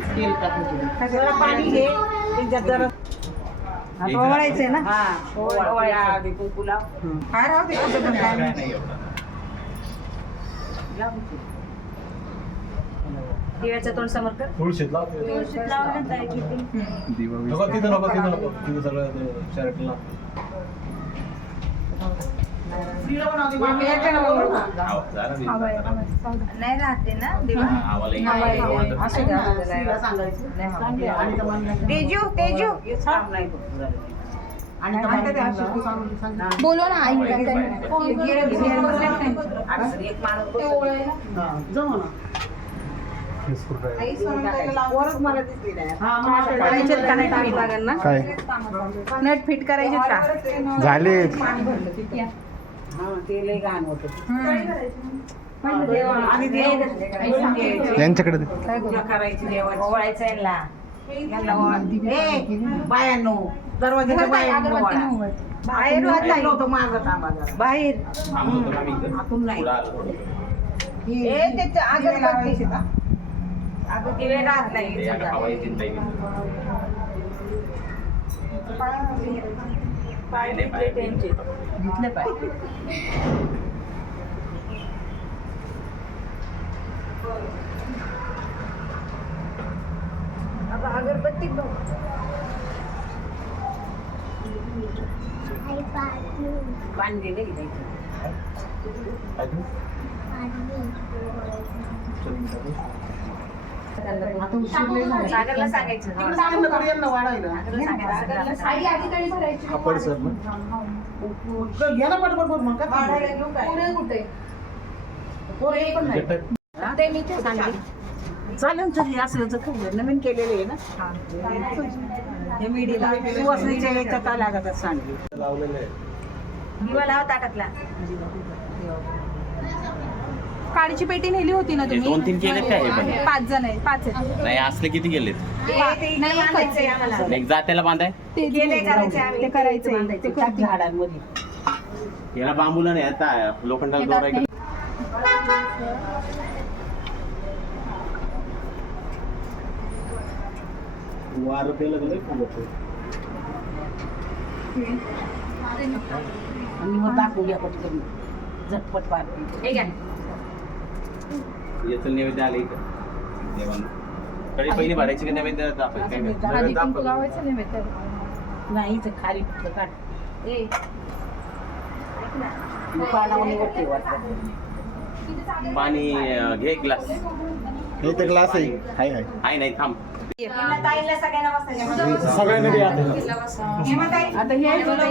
जरा पाणी घे. त्याच्यात जरा आता ओवाळायचंय ना? हा ओवाळायचं. आधी कुंकू लाव. हा राहू दे कुठं पण काय नाही. लाव. दिव्याचं तोंड समोर कर. तुळशीत लाव. तुळशीत लावलं तर किती. नको तिथं नको तिथं नको. तिथं सगळं ते शर्टला. नाही राहते ना. तेजू तेजू. बोलो ना आई ना. काय नेट फिट करायचे का? झाले हा, ते लय घाण होतं. आणि ते यांच्याकडे दे. पूजा करायची देवाची. ओवाळायचं यांना. यांना ओवाळ. ए, बायांनो दरवाजाच्या बायांनो ओवाळा. बाहेर. बाहेर आतून नाही. ए त्याच्या आगत लावायची का? अगं दिवे राहत नाही. पाय घेतले त्यांचे. घेतलं पाहिजे अगं अगरबत्ती बघ. पाणी दिलं की द्यायचं. सागरला सांगायचं. सागरला सांगायचं. आई आधी तरी भरायची. कापड सर ना पुढे कुठे? जटात ते मी ते सांगते. चालेल तरी असलं तर खूप नवीन केलेले आहे ना. हे. मीडियाला सुवासनीच्या याच्यात लागतात सांडगे लावलेलं आहे. दिवा लाव ताटातला काळीची पेटी नेली होती ना तुम्ही? दोन तीन केलेत का हे पण? पाच जण आहेत पाच आहेत. नाही असले किती गेलेत नाही आम्हाला. एक जात्याला बांधाय? ते गेले करायचे आम्ही. ते करायचंय ते त्या झाडांमध्ये. याला बांबूला नाही आता लोखंडाला गेलं आणि मग दाखवूया पटकन. झटपट हे घ्या. याचं नैवेद्य आलं इथं. देवांना. कडी पहिली भरायची की नैवेद्य दाखवायचं? काय काय? आधी कुंकू लावायचं नाही इथं खाली फक्त काढ. ए. वाटतं पाणी घे ग्लास. इथे ग्लास आहे. हाय हाय. आहे नाही थांब. सगळ्यांना द्या आता. आता. हे आहे बघा.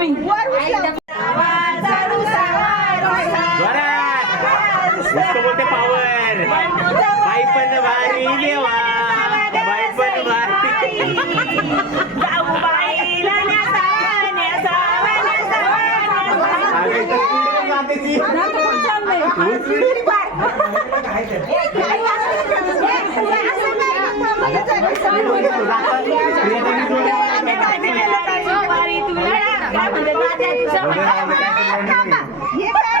तुम्ही. बोलते पावर बाई पण भारी देवा बाई. पण भारी जाऊ बाईला न्यासावा, न्यासावा,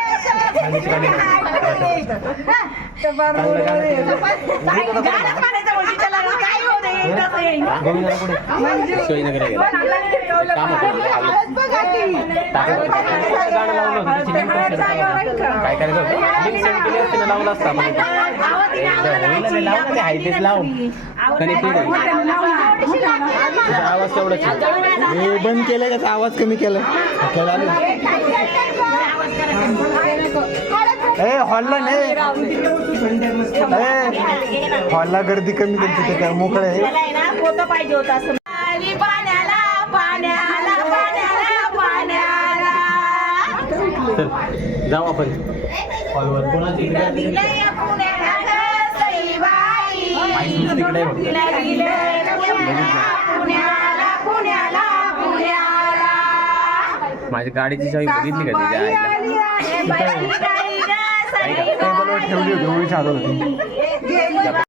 न्यासावा, न्यासावा. अरे, काय करायचं लावलं असतं लावून आवाज तेवढाच आहे. हे बंद केलंय त्याचा आवाज कमी केलाय. ए हॉलला नाही ए, हॉलला गर्दी कमी करते ते काय? मोकळं आहे. पाहिजे होता असं पाणी पाण्याला पाण्याला पाण्याला पाण्याला चल जाऊ आपण. हॉलवर कोणाची इकडे पुण्याला. पुण्याला माझ्या गाडीची चावी बघितली का तिच्या आईला ठेवली होती